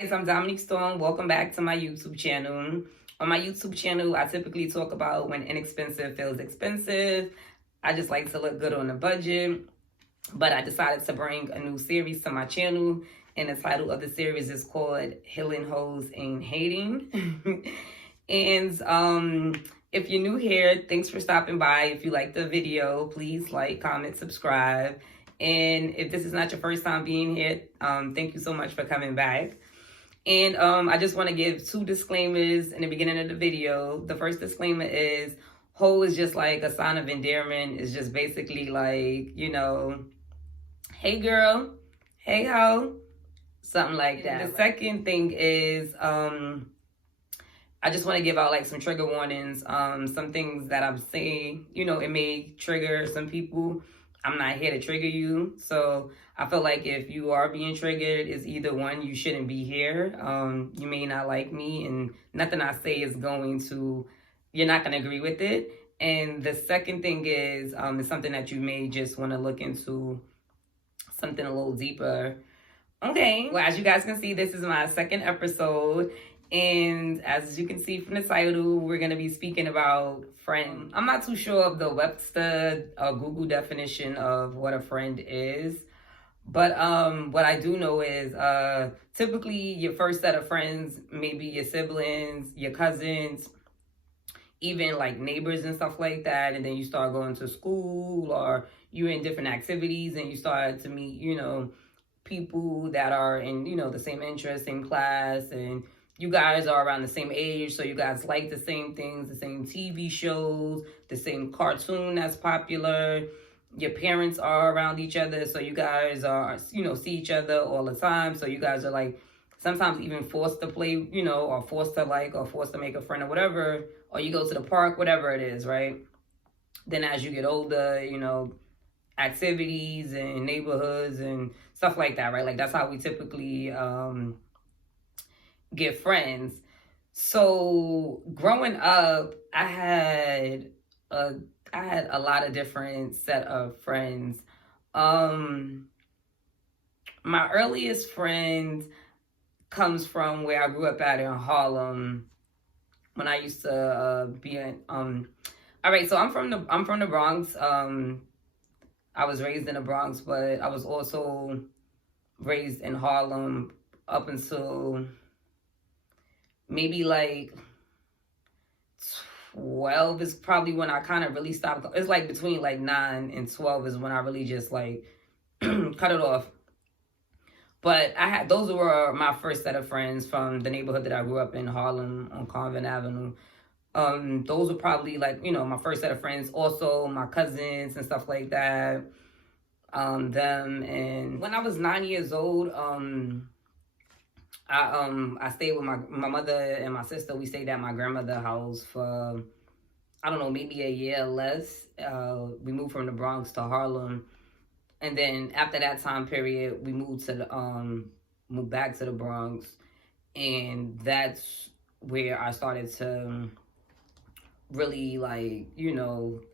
Guys, I'm Dominique Stone. Welcome back to my YouTube channel. On my YouTube channel, I typically talk about when inexpensive feels expensive. I just like to look good on a budget. But I decided to bring a new series to my channel. And the title of the series is called Healing Hoes Ain't Hating. and if you're new here, thanks for stopping by. If you like the video, please like, comment, subscribe. And if this is not your first time being here, thank you so much for coming back. And I just want to give two disclaimers in the beginning of the video. The first disclaimer is hoe is just like a sign of endearment. It's just basically like, hey girl, hey ho, something like that. The second thing is I just want to give out like some trigger warnings. Some things that I'm saying, it may trigger some people. I'm not here to trigger you. So I feel like if you are being triggered, it's either one, you shouldn't be here. You may not like me, and nothing I say is you're not going to agree with it. And the second thing is, it's something that you may just want to look into something a little deeper. Okay. Well, as you guys can see, this is my second episode. And as you can see from the title, we're going to be speaking about friend. I'm not too sure of the Webster or Google definition of what a friend is. But what I do know is typically your first set of friends, maybe your siblings, your cousins, even like neighbors and stuff like that. And then you start going to school or you're in different activities and you start to meet, people that are in, the same interest, same class, and you guys are around the same age, so you guys like the same things, the same TV shows, the same cartoon that's popular. Your parents are around each other, so you guys are, see each other all the time. So you guys are like sometimes even forced to play, or forced to like, or forced to make a friend or whatever, or you go to the park, whatever it is, right? Then as you get older, activities and neighborhoods and stuff like that, right? Like that's how we typically get friends. So growing up, I had a lot of different set of friends. My earliest friend comes from where I grew up at in Harlem when I used to be in all right, so I'm from the Bronx. I was raised in the Bronx, but I was also raised in Harlem up until maybe like 12 is probably when I kind of really stopped. It's like between like 9 and 12 is when I really just like cut it off. But those were my first set of friends from the neighborhood that I grew up in, Harlem on Convent Avenue. Those were probably like, my first set of friends. Also my cousins and stuff like that. Them. And when I was 9 years old, I stayed with my mother and my sister. We stayed at my grandmother's house for, I don't know, maybe a year or less. We moved from the Bronx to Harlem. And then after that time period, we moved back to the Bronx. And that's where I started to really like,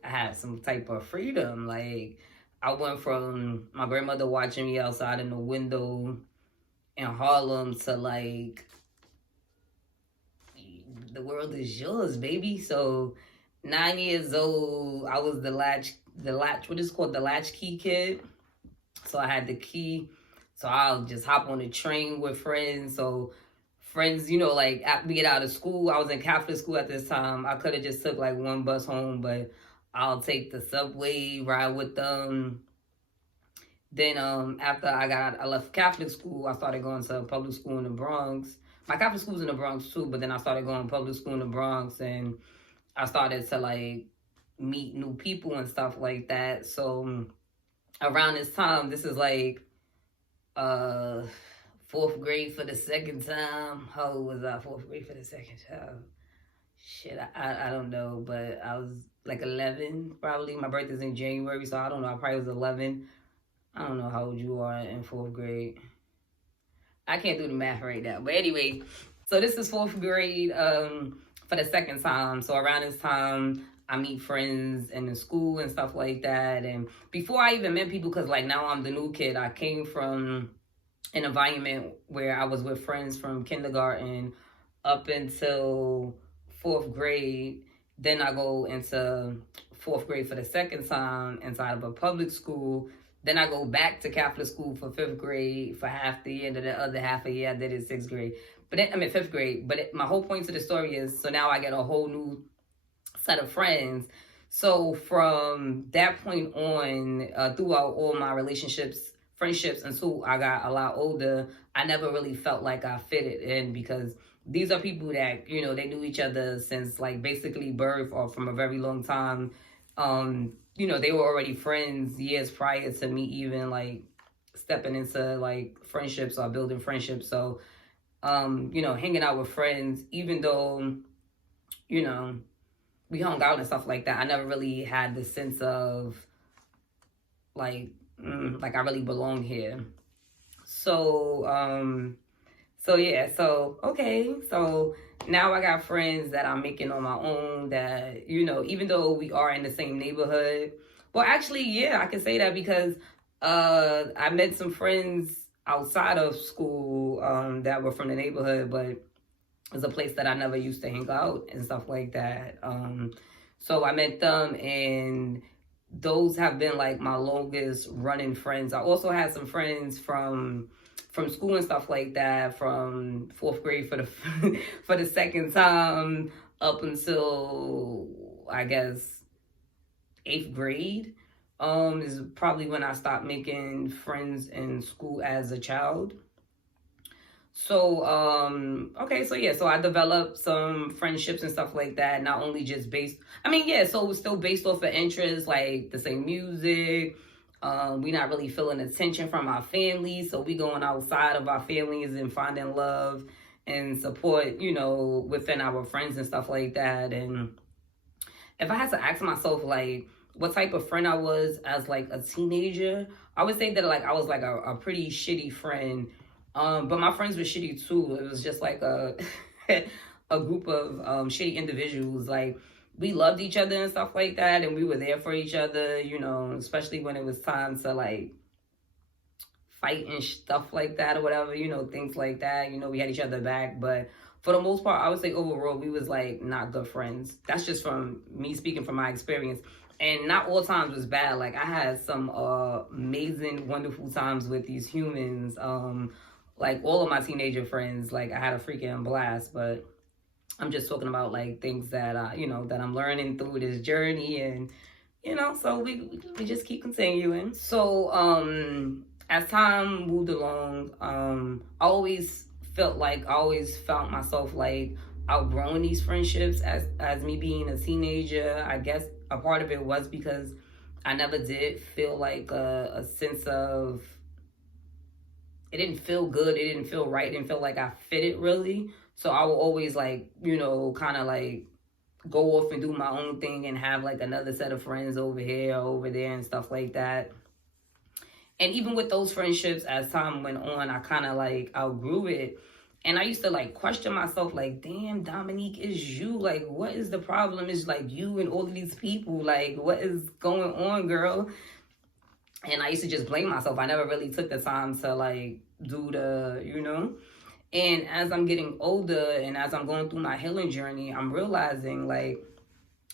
have some type of freedom. Like I went from my grandmother watching me outside in the window in Harlem to like, the world is yours, baby. So 9 years old, I was the what is called the latchkey kid. So I had the key. So I'll just hop on the train with friends. So friends, like after we get out of school, I was in Catholic school at this time. I could have just took like one bus home, but I'll take the subway, ride with them. Then after I left Catholic school, I started going to public school in the Bronx. My Catholic school's in the Bronx too, but then I started going to public school in the Bronx, and I started to like meet new people and stuff like that. So around this time, this is like fourth grade for the second time. How old was I? Fourth grade for the second time. Shit, I don't know, but I was like 11 probably. My birthday's in January, so I don't know. I probably was 11. I don't know how old you are in fourth grade. I can't do the math right now. But anyway, so this is fourth grade for the second time. So around this time, I meet friends in the school and stuff like that. And before I even met people, because like now I'm the new kid, I came from an environment where I was with friends from kindergarten up until fourth grade. Then I go into fourth grade for the second time inside of a public school. Then I go back to Catholic school for fifth grade for half the year, and then the other half a year I did it sixth grade. But then, I mean fifth grade. But my whole point to the story is, so now I get a whole new set of friends. So from that point on, throughout all my relationships, friendships, until I got a lot older, I never really felt like I fitted in, because these are people that, they knew each other since like basically birth or from a very long time. They were already friends years prior to me even like stepping into like friendships or building friendships. So, hanging out with friends, even though, you know, we hung out and stuff like that, I never really had the sense of like I really belong here. So okay, so now I got friends that I'm making on my own that, even though we are in the same neighborhood. Well, actually, yeah, I can say that because I met some friends outside of school that were from the neighborhood, but it's a place that I never used to hang out and stuff like that. So I met them, and those have been like my longest running friends. I also had some friends from school and stuff like that, from fourth grade for the for the second time up until I guess eighth grade. Is probably when I stopped making friends in school as a child. So, okay, so yeah, so I developed some friendships and stuff like that, not only just based, yeah, so it was still based off of interests, like the same music. We not really feeling attention from our families, so we going outside of our families and finding love and support, within our friends and stuff like that. And if I had to ask myself, like, what type of friend I was as, like, a teenager, I would say that, like, I was, like, a pretty shitty friend. But my friends were shitty too. It was just like a a group of shitty individuals. Like, we loved each other and stuff like that, and we were there for each other, especially when it was time to like fight and stuff like that or whatever, things like that. We had each other back, but for the most part, I would say overall we was like not good friends. That's just from me speaking from my experience. And not all times was bad. Like, I had some amazing, wonderful times with these humans. Like all of my teenager friends, like I had a freaking blast. But I'm just talking about like things that that I'm learning through this journey, and so we just keep continuing. So as time moved along, I always found myself like outgrowing these friendships as me being a teenager. I guess a part of it was because I never did feel like a sense of, it didn't feel good, it didn't feel right, it didn't feel like I fitted really. So I would always like, kind of like go off and do my own thing and have like another set of friends over here or over there and stuff like that. And even with those friendships, as time went on, I kind of like outgrew it. And I used to like question myself, like, damn, Dominique, is you, like, what is the problem? Is like you and all of these people, like, what is going on, girl? And I used to just blame myself. I never really took the time to like do and as I'm getting older and as I'm going through my healing journey, I'm realizing like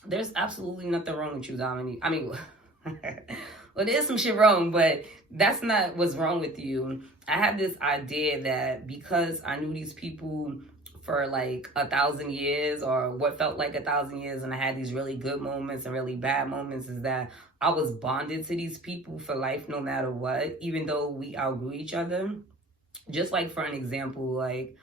there's absolutely nothing wrong with you, Dominique. Well, there's some shit wrong, but that's not what's wrong with you. I had this idea that because I knew these people for like 1,000 years, or what felt like 1,000 years, and I had these really good moments and really bad moments, is that I was bonded to these people for life no matter what, even though we outgrew each other. Just like for an example, like,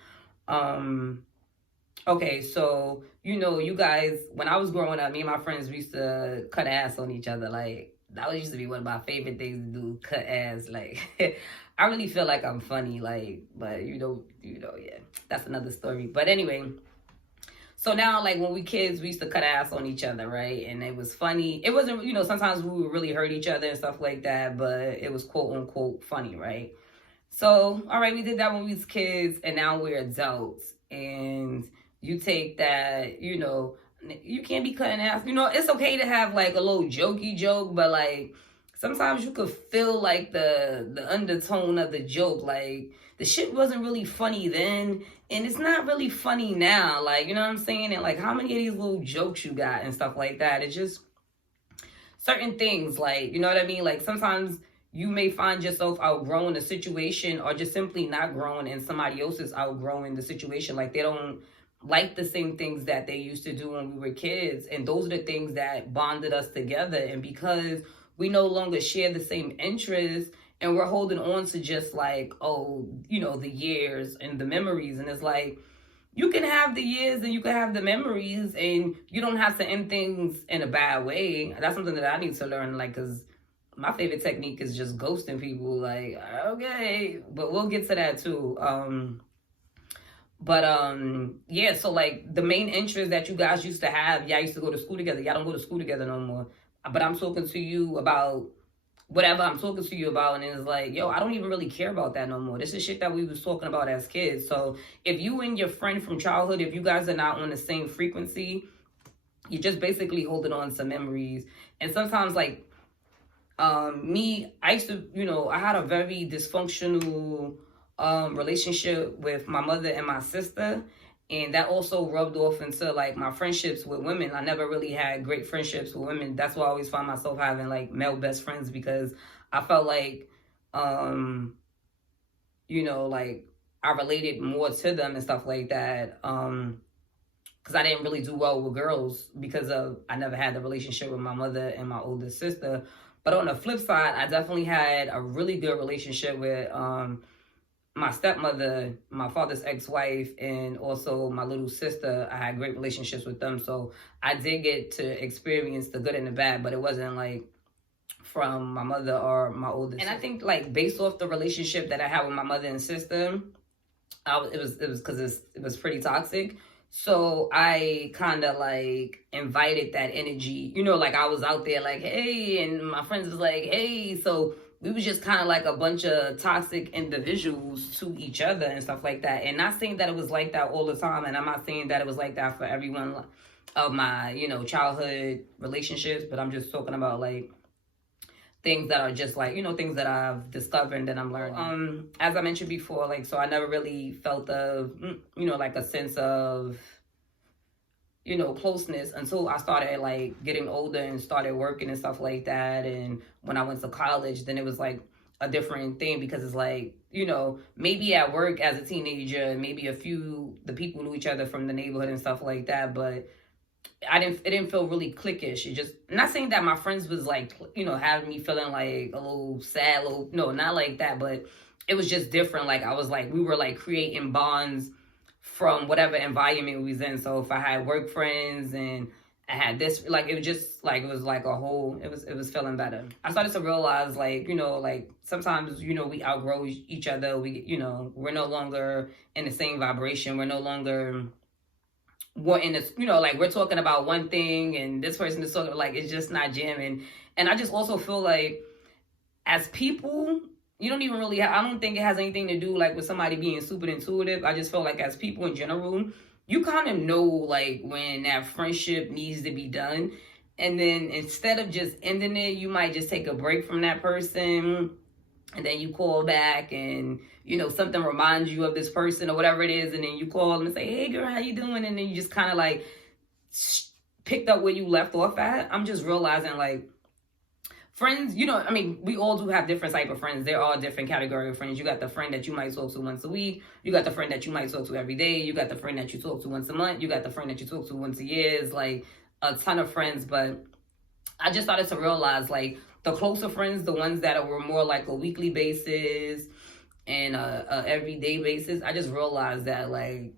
okay, so, you guys, when I was growing up, me and my friends, we used to cut ass on each other. Like, that used to be one of my favorite things to do, cut ass. Like, I really feel like I'm funny, like, but yeah, that's another story. But anyway, so now, like, when we kids, we used to cut ass on each other, right? And it was funny. It wasn't, sometimes we would really hurt each other and stuff like that, but it was quote unquote funny, right? So, all right, we did that when we was kids, and now we're adults. And you take that, you can't be cutting ass. It's okay to have like a little jokey joke, but like sometimes you could feel like the undertone of the joke, like the shit wasn't really funny then, and it's not really funny now. Like, you know what I'm saying? And like, how many of these little jokes you got and stuff like that? It's just certain things, like, you know what I mean? Like, sometimes you may find yourself outgrowing a situation, or just simply not growing, and somebody else is outgrowing the situation. Like, they don't like the same things that they used to do when we were kids, and those are the things that bonded us together. And because we no longer share the same interests, and we're holding on to just like, oh, you know, the years and the memories, and it's like, you can have the years and you can have the memories, and you don't have to end things in a bad way. That's something that I need to learn, like, because my favorite technique is just ghosting people. Like, okay, but we'll get to that too. Yeah, so like the main interest that you guys used to have, y'all used to go to school together. Y'all don't go to school together no more. But I'm talking to you about whatever I'm talking to you about, and it's like, yo, I don't even really care about that no more. This is shit that we was talking about as kids. So if you and your friend from childhood, if you guys are not on the same frequency, you're just basically holding on to memories. And sometimes, like, me, I used to, you know, I had a very dysfunctional relationship with my mother and my sister, and that also rubbed off into like my friendships with women. I never really had great friendships with women. That's why I always found myself having like male best friends, because I felt like you know, like I related more to them and stuff like that, because I didn't really do well with girls, because of I never had the relationship with my mother and my older sister. But on the flip side, I definitely had a really good relationship with my stepmother, my father's ex-wife, and also my little sister. I had great relationships with them. So I did get to experience the good and the bad, but it wasn't like from my mother or my older sister. And I think like based off the relationship that I had with my mother and sister, it was because it was pretty toxic. So I kind of like invited that energy, you know, like I was out there like, hey, and my friends was like, hey. So we was just kind of like a bunch of toxic individuals to each other and stuff like that. And not saying that it was like that all the time, and I'm not saying that it was like that for everyone of my, you know, childhood relationships, but I'm just talking about like things that are just like, you know, things that I've discovered and I'm learning. As I mentioned before, like, so I never really felt you know, like a sense of, you know, closeness until I started like getting older and started working and stuff like that. And when I went to college, then it was like a different thing, because it's like, you know, maybe at work as a teenager, maybe the people knew each other from the neighborhood and stuff like that, but it didn't feel really cliquish. It just, not saying that my friends was like, you know, having me feeling like a little sad, no, not like that, but it was just different. Like I was like, we were like creating bonds from whatever environment we was in. So if I had work friends and I had this, like, it was just like, it was like a whole, it was feeling better. I started to realize, like, you know, like sometimes, you know, we outgrow each other. We, you know, we're no longer in the same vibration. We're no longer in this, you know, like we're talking about one thing and this person is talking, like, it's just not jamming. And I just also feel like as people, you don't even really I don't think it has anything to do like with somebody being super intuitive. I just feel like as people in general, you kind of know like when that friendship needs to be done. And then instead of just ending it, you might just take a break from that person, and then you call back and, you know, something reminds you of this person or whatever it is, and then you call them and say, hey girl, how you doing? And then you just kind of like picked up where you left off at. I'm just realizing like friends, you know, I mean, we all do have different type of friends. They're all different category of friends. You got the friend that you might talk to once a week. You got the friend that you might talk to every day. You got the friend that you talk to once a month. You got the friend that you talk to once a year. It's like a ton of friends. But I just started to realize like the closer friends, the ones that were more like a weekly basis and a everyday basis, I just realized that like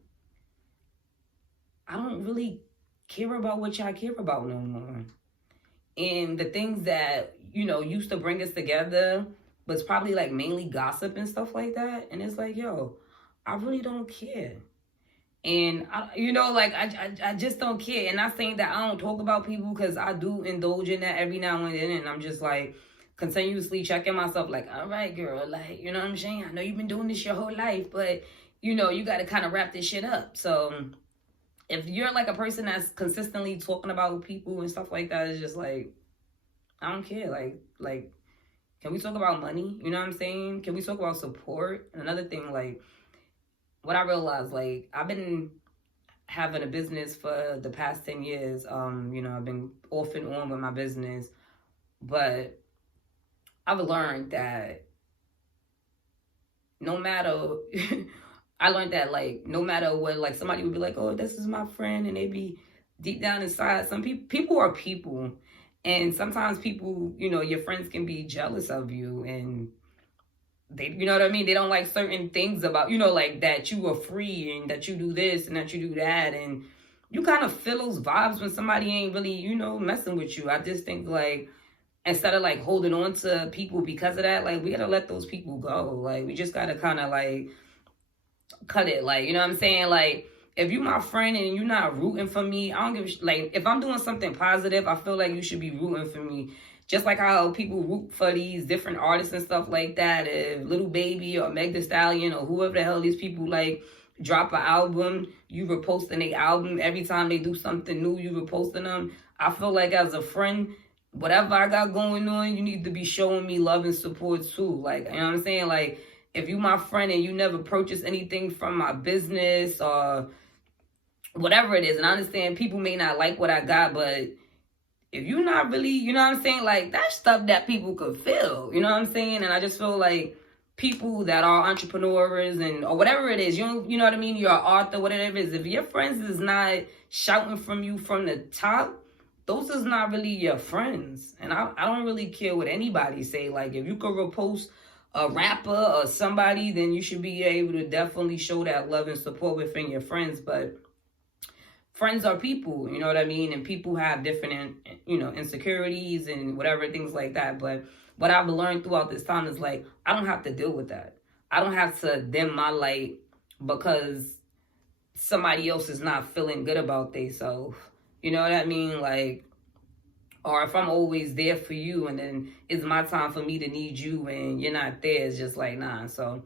I don't really care about what y'all care about no more. And the things that, you know, used to bring us together was probably like mainly gossip and stuff like that. And it's like, yo, I really don't care. And, you know, like, I just don't care. And not saying that I don't talk about people, because I do indulge in that every now and then. And I'm just, like, continuously checking myself, like, all right, girl, like, you know what I'm saying? I know you've been doing this your whole life, but, you know, you got to kind of wrap this shit up. So if you're, like, a person that's consistently talking about people and stuff like that, it's just, like, I don't care. Like, Can we talk about money? You know what I'm saying? Can we talk about support? And another thing, like, what I realized, like, I've been having a business for the past 10 years. I've been off and on with my business, but I've learned that no matter, I learned that, like, no matter what, like, somebody would be like, oh, this is my friend, and they be deep down inside. Some people are people, and sometimes people, your friends can be jealous of you, and they, you know what I mean? They don't like certain things about, like that you are free and that you do this and that you do that. And you kind of feel those vibes when somebody ain't really, messing with you. I just think, like, instead of like holding on to people because of that, like, we gotta let those people go. Like, we just gotta kind of like cut it. Like, you know what I'm saying? Like, if you my friend and you're not rooting for me, I don't give like, if I'm doing something positive, I feel like you should be rooting for me. Just like how people root for these different artists and stuff like that. If Little Baby or Meg Thee Stallion or whoever the hell these people like drop an album, you reposting their album. Every time they do something new, you reposting them. I feel like as a friend, whatever I got going on, you need to be showing me love and support too. Like, you know what I'm saying? Like, if you my friend and you never purchase anything from my business or whatever it is, and I understand people may not like what I got, but if you're not really, you know what I'm saying? Like, that's stuff that people could feel, you know what I'm saying? And I just feel like people that are entrepreneurs and or whatever it is, you know what I mean? You're an author, whatever it is. If your friends is not shouting from you from the top, those is not really your friends. And I don't really care what anybody say. Like, if you could repost a rapper or somebody, then you should be able to definitely show that love and support within your friends. But friends are people, you know what I mean? And people have different, insecurities and whatever, things like that. But what I've learned throughout this time is, like, I don't have to deal with that. I don't have to dim my light because somebody else is not feeling good about themselves. You know what I mean? Like, or if I'm always there for you and then it's my time for me to need you and you're not there, it's just like, nah. So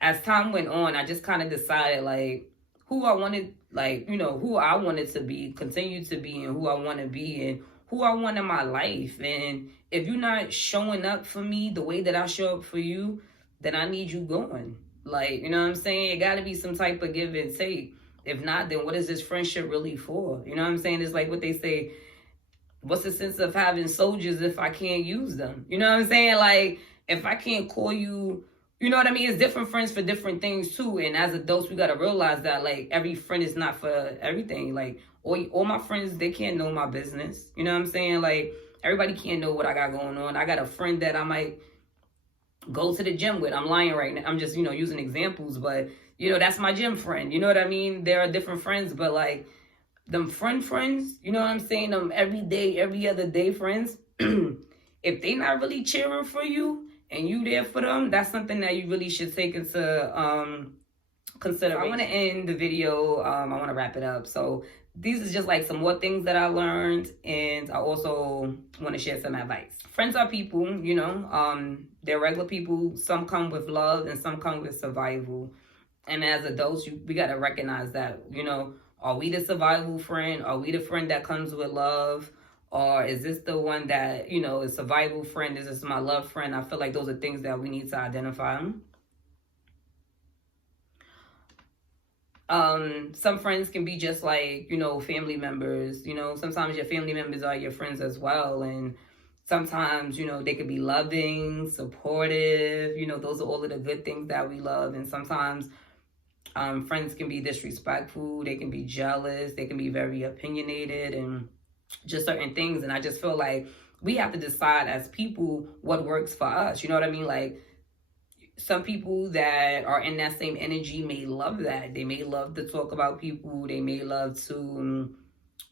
as time went on, I just kind of decided, like, who I wanted, like, who I wanted to be, continue to be, and who I want to be, and who I want in my life. And if you're not showing up for me the way that I show up for you, then I need you going. Like, you know what I'm saying? It got to be some type of give and take. If not, then what is this friendship really for? You know what I'm saying? It's like what they say, what's the sense of having soldiers if I can't use them? You know what I'm saying? Like, if I can't call you, you know what I mean? It's different friends for different things too. And as adults, we got to realize that, like, every friend is not for everything. Like, all my friends, they can't know my business. You know what I'm saying? Like, everybody can't know what I got going on. I got a friend that I might go to the gym with. I'm lying right now. I'm just, using examples, but, that's my gym friend. You know what I mean? There are different friends, but, like, them friends, you know what I'm saying? Them every day, every other day friends, if they not really cheering for you and you there for them, that's something that you really should take into consideration. I want to end the video. I want to wrap it up. So these are just like some more things that I learned, and I also want to share some advice. Friends are people, they're regular people. Some come with love and some come with survival. And as adults, we got to recognize that, are we the survival friend? Are we the friend that comes with love? Or is this the one that, is survival friend? Is this my love friend? I feel like those are things that we need to identify. Some friends can be just like, family members. Sometimes your family members are your friends as well. And sometimes, they could be loving, supportive. Those are all of the good things that we love. And sometimes friends can be disrespectful. They can be jealous. They can be very opinionated and just certain things. And I just feel like we have to decide as people what works for us. You know what I mean? Like, some people that are in that same energy may love that. They may love to talk about people. They may love to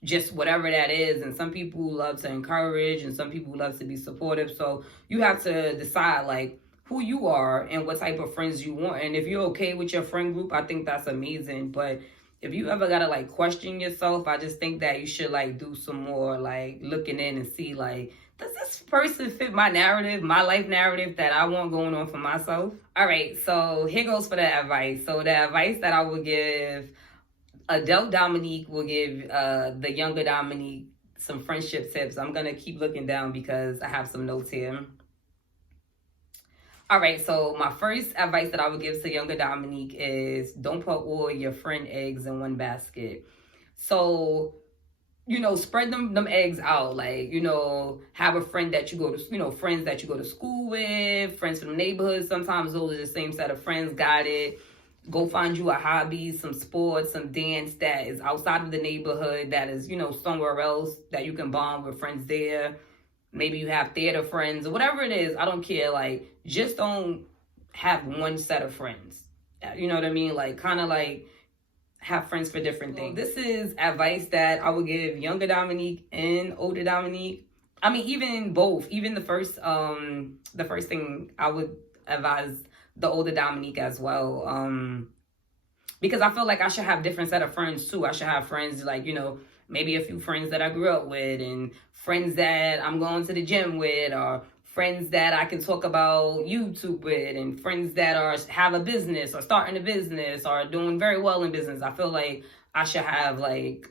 just whatever that is. And some people love to encourage, and some people love to be supportive. So you have to decide, like, who you are and what type of friends you want. And if you're okay with your friend group, I think that's amazing. But if you ever gotta, like, question yourself, I just think that you should, like, do some more, like, looking in and see, like, does this person fit my narrative, my life narrative that I want going on for myself? All right, so here goes for the advice. So the advice that I would give, adult Dominique will give the younger Dominique some friendship tips. I'm gonna keep looking down because I have some notes here. All right, so my first advice that I would give to younger Dominique is don't put all your friend eggs in one basket. So, spread them eggs out. Like, have a friend that you go to, friends that you go to school with, friends from the neighborhood. Sometimes those are the same set of friends. Got it. Go find you a hobby, some sports, some dance that is outside of the neighborhood, that is, somewhere else that you can bond with friends there. Maybe you have theater friends or whatever it is. I don't care. Like, just don't have one set of friends. You know what I mean? Like, kind of like have friends for different things. This is advice that I would give younger Dominique and older Dominique. I mean, even both. Even the first thing I would advise the older Dominique as well. Because I feel like I should have different set of friends too. I should have friends like, maybe a few friends that I grew up with, and friends that I'm going to the gym with, or friends that I can talk about YouTube with, and friends that have a business or starting a business or doing very well in business. I feel like I should have like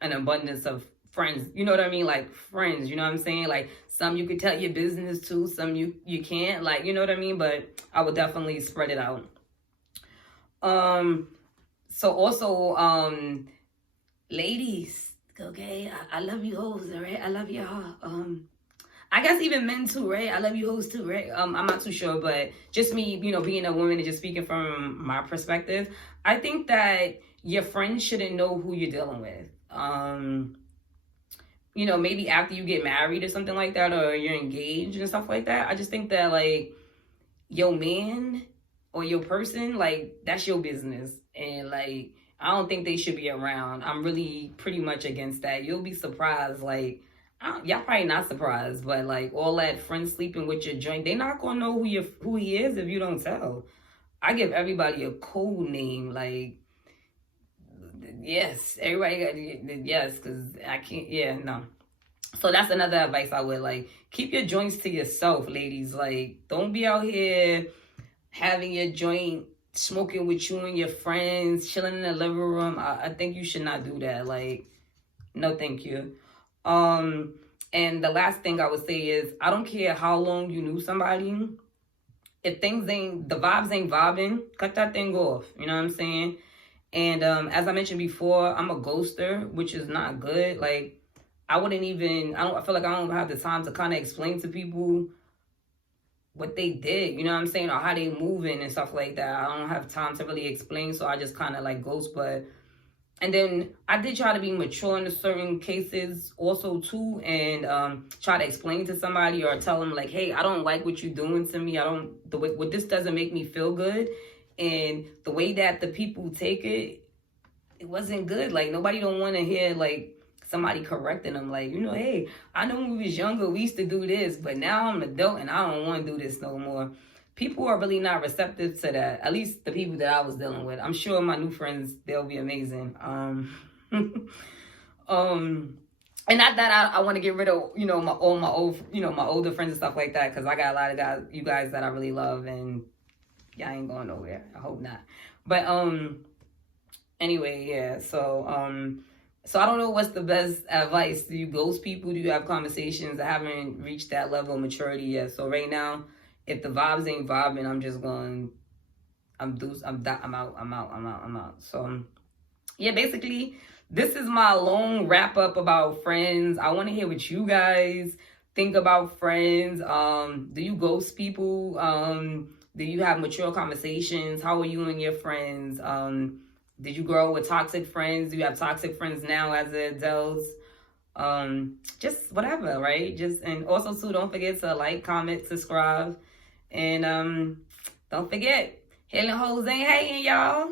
an abundance of friends. You know what I mean? Like friends, you know what I'm saying? Like some you could tell your business to, some you can't. Like, you know what I mean? But I would definitely spread it out. So also, ladies, okay, I love you hoes, all right? I love y'all. I guess even men too, right? I love you hoes too, right? I'm not too sure, but just me, being a woman and just speaking from my perspective, I think that your friends shouldn't know who you're dealing with. Maybe after you get married or something like that, or you're engaged and stuff like that. I just think that like your man or your person, like that's your business, and like I don't think they should be around. I'm really pretty much against that. You'll be surprised. Like, y'all probably not surprised, but like all that friends sleeping with your joint, they not gonna know who he is if you don't tell. I give everybody a code name. Like, yes, everybody got yes, because I can't. Yeah, no. So that's another advice I would like. Keep your joints to yourself, ladies. Like, don't be out here having your joint, smoking with you and your friends, chilling in the living room. I think you should not do that. Like, no thank you. And the last thing I would say is, I don't care how long you knew somebody. If the vibes ain't vibing, cut that thing off. You know what I'm saying? And as I mentioned before, I'm a ghoster, which is not good. Like, I feel like I don't have the time to kind of explain to people what they did, you know what I'm saying, or how they moving and stuff like that. I don't have time to really explain, so I just kind of like ghost. And then I did try to be mature in certain cases also too, and try to explain to somebody or tell them like, hey, I don't like what you're doing to me. What this doesn't make me feel good. And the way that the people take it wasn't good. Like, nobody don't want to hear like somebody correcting them, like, hey, I know when we was younger, we used to do this, but now I'm an adult and I don't want to do this no more. People are really not receptive to that. At least the people that I was dealing with. I'm sure my new friends, they'll be amazing. And not that I want to get rid of, my older friends and stuff like that, because I got a lot of you guys that I really love, and y'all ain't going nowhere. I hope not. But anyway, yeah. So I don't know what's the best advice. Do you ghost people? Do you have conversations? I haven't reached that level of maturity yet. So right now, if the vibes ain't vibing, I'm just going, I'm out. So yeah, basically, this is my long wrap up about friends. I want to hear what you guys think about friends. Do you ghost people? Do you have mature conversations? How are you and your friends? Did you grow up with toxic friends? Do you have toxic friends now as adults? Just whatever, right? And also too, don't forget to like, comment, subscribe, and don't forget, hailing hoes ain't hating, y'all.